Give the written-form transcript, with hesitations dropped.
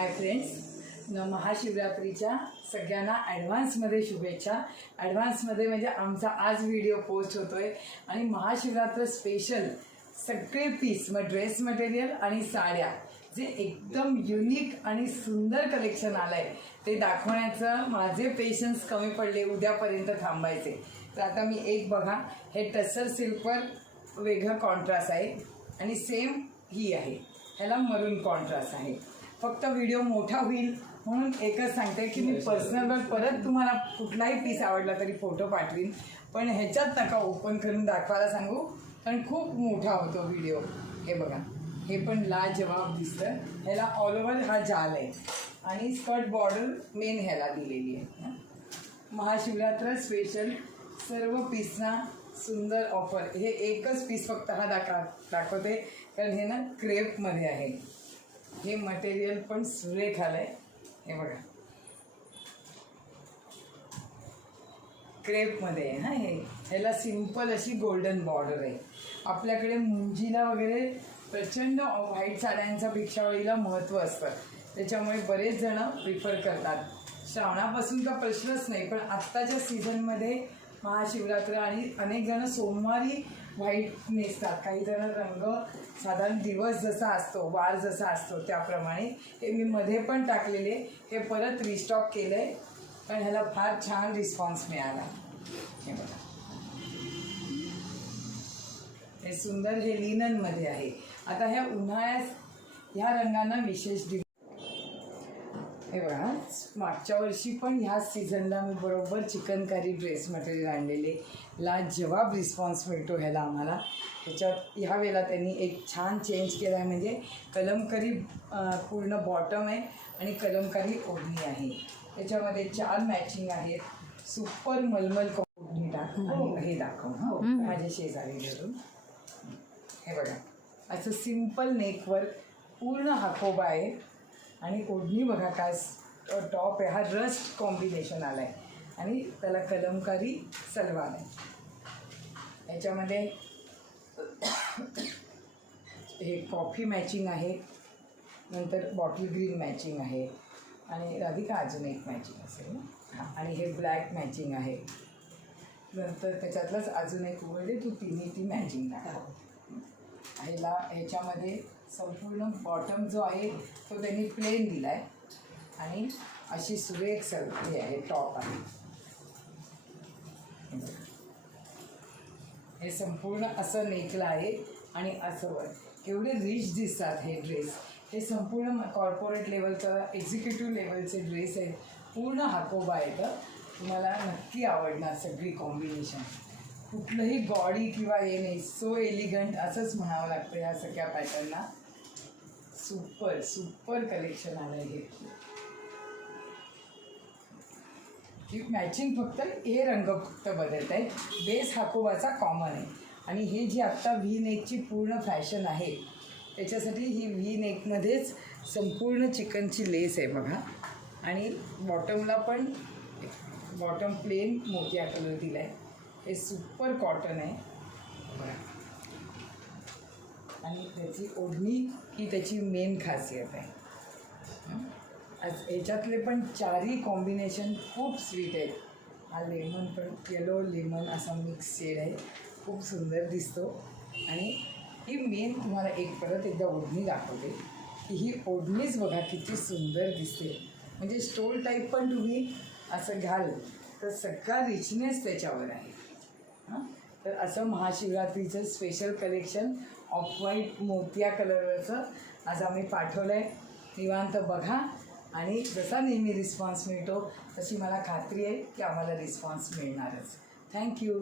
Hi friends, महाशिवरात्रीच्या सगळ्यांना ॲडव्हान्समध्ये शुभेच्छा. ॲडव्हान्समध्ये म्हणजे आमचा आज व्हिडिओ पोस्ट होतोय आणि महाशिवरात्र स्पेशल सगळे पीस मग ड्रेस मटेरियल आणि साड्या जे एकदम युनिक आणि सुंदर कलेक्शन आलं आहे ते दाखवण्याचं माझे पेशन्स कमी पडले, उद्यापर्यंत थांबायचे. तर आता मी एक बघा, हे टसर सिल्कवर वेगळं कॉन्ट्रास्ट आहे आणि सेम ही आहे, ह्याला मरून कॉन्ट्रास्ट आहे. फक्त व्हिडिओ मोठा होईल म्हणून एकच सांगते की मी पर्सनलवर परत तुम्हाला कुठलाही पीस आवडला तरी फोटो पाठवीन, पण ह्याच्यात नका ओपन करून दाखवायला सांगू कारण खूप मोठा होतो व्हिडिओ. हे बघा, हे पण लाजवाब दिसतं. ह्याला ऑल ओव्हर हा जाल आहे आणि स्कर्ट बॉर्डर मेन ह्याला दिलेली आहे. महाशिवरात्र स्पेशल सर्व पीसना सुंदर ऑफर. हे एकच पीस फक्त हा दाखवते कारण हे ना क्रेपमध्ये आहे. हे मटेरियल पण सुरेख आलं आहे. हे बघा, क्रेपमध्ये आहे हां. ह्याला सिंपल अशी गोल्डन बॉर्डर आहे. आपल्याकडे मुंजीला वगैरे प्रचंड व्हाईट साड्यांचा भिक्षावळीला महत्त्व असतं, त्याच्यामुळे बरेच जणं प्रिफर करतात. श्रावणापासून का प्रश्नच नाही, पण आत्ताच्या सीझनमध्ये महाशिवरात्र आणि अनेक जण सोमवारी व्हाईट नेसतात. काही जण रंग साधारण दिवस जसा असतो, वार जसा असतो त्याप्रमाणे. हे मी मध्ये पण टाकलेले, हे परत रिस्टॉक केलं आहे पण ह्याला फार छान रिस्पॉन्स मिळाला. हे बघा, हे सुंदर, हे लिननमध्ये आहे. आता ह्या उन्हाळ्यात ह्या रंगांना विशेष हे बघा, मागच्या वर्षी पण ह्याच सीझनला मी बरोबर चिकनकारी ड्रेस मटेरियल आणलेले. लाजवाब रिस्पॉन्स मिळतो ह्याला आम्हाला. त्याच्यात ह्या वेळेला त्यांनी एक छान चेंज केला आहे, म्हणजे कलमकारी पूर्ण बॉटम आहे आणि कलमकारी ओढणी आहे. त्याच्यामध्ये 4 मॅचिंग आहेत. सुपर मलमल ओढणी टाक आणि हे दाखव हां माझ्या शेजारी धरून. हे बघा, असं सिंपल नेकवर पूर्ण हाकोबा आहे आणि ओढणी बघा काय टॉप आहे. हा रस्ट कॉम्बिनेशन आला आहे आणि त्याला कलमकारी सलवार आहे. याच्यामध्ये हे कॉफी मॅचिंग आहे, नंतर बॉटल ग्रीन मॅचिंग आहे आणि राधिका अजून एक मॅचिंग असेल ना हां, आणि हे ब्लॅक मॅचिंग आहे. नंतर त्याच्यातलंच अजून एक उघडले तू ती मॅचिंग दाखव. ह्याच्यामध्ये संपूर्ण बॉटम जो आहे तो त्यांनी प्लेन दिला आहे आणि अशी सुरेख हे आहे टॉप आहे. हे संपूर्ण असं नेकलं आहे आणि असं वर. एवढे रिच दिसतात हे ड्रेस. हे संपूर्ण कॉर्पोरेट लेवलचं, एक्झिक्युटिव्ह लेवलचे ड्रेस आहेत. पूर्ण हाकोबा येतं. तुम्हाला नक्की आवडणार सगळी कॉम्बिनेशन. कुठलंही गॉडी किंवा हे नाही, सो एलिगंट असंच म्हणावं लागतं ह्या सगळ्या पॅटर्नला. सुपर सुपर कलेक्शन आलं आहे. ही मॅचिंग फक्त हे रंग फक्त बदलत आहे. बेस हाकोबाचा कॉमन आहे आणि हे जी आत्ता व्ही नेकची पूर्ण फॅशन आहे त्याच्यासाठी ही व्ही नेकमध्येच संपूर्ण चिकनची लेस आहे बघा. आणि बॉटमला पण बॉटम प्लेन मोठ्या कलर दिला आहे. हे सुपर कॉटन आहे आणि त्याची ओढणी ही त्याची मेन खासियत आहे. ह्याच्यातले पण 4ही कॉम्बिनेशन खूप स्वीट आहेत. हा लेमन पण येलो लेमन असा मिक्स शेड आहे, खूप सुंदर दिसतो. आणि ही मेन तुम्हाला परत एकदा ओढणी दाखवते की ही ओढणीच बघा किती सुंदर दिसते. म्हणजे स्टोल टाईप पण तुम्ही असं घ्याल तर सगळा रिचनेस त्याच्यावर आहे. हां, तर असं महाशिवरात्रीचं स्पेशल कलेक्शन ऑफ व्हाईट मोतिया कलरचं आज आम्ही पाठवलं आहे. निवांत बघा आणि जसा नेहमी रिस्पॉन्स मिळतो तशी मला खात्री आहे की आम्हाला रिस्पॉन्स मिळणारच. थँक्यू.